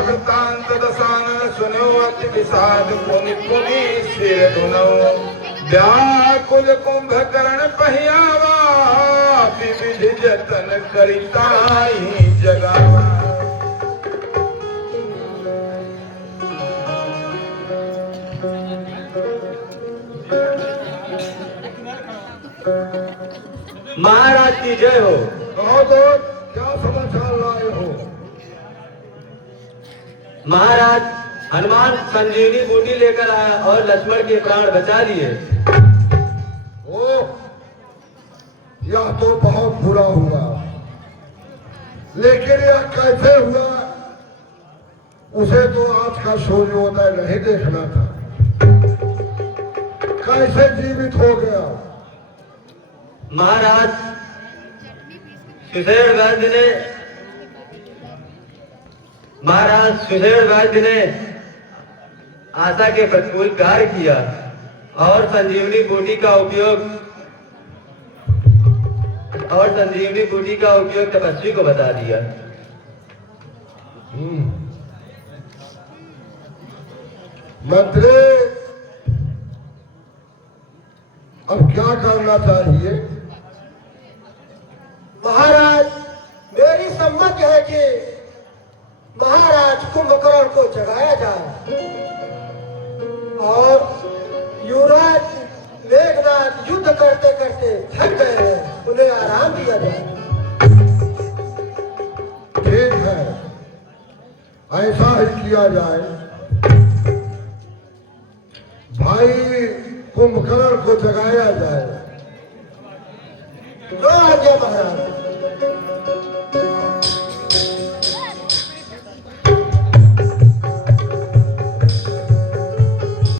भक्तांत दसानन सुनो अति विषाद पुनि पुनि सिर धुनो व्याकुल कुंभकर्ण पहियावा विविध जतन करिताई जगावा। महाराज की जय हो। तो क्या समाचार लाए हो? महाराज हनुमान संजीवनी बूटी लेकर आया और लक्ष्मण के प्राण बचा लिए। ओ, यह तो बहुत बुरा हुआ, लेकिन यह कैसे हुआ उसे तो आज का सूर्योदय नहीं देखना था। कैसे जीवित हो गया? महाराज सुषेण वैद्य ने आशा के प्रतिकूल कार्य किया और संजीवनी बूटी का उपयोग तपस्वी को बता दिया। मंत्री, अब क्या करना चाहिए? महाराज मेरी सम्मत है कि महाराज कुंभकर्ण को जगाया जाए और युवराज मेघनाथ युद्ध करते करते थक गए हैं, उन्हें आराम दिया जाए। ठीक है, ऐसा ही किया जाए। भाई कुंभकर्ण को जगाया जाए। जो आज्ञा महाराज।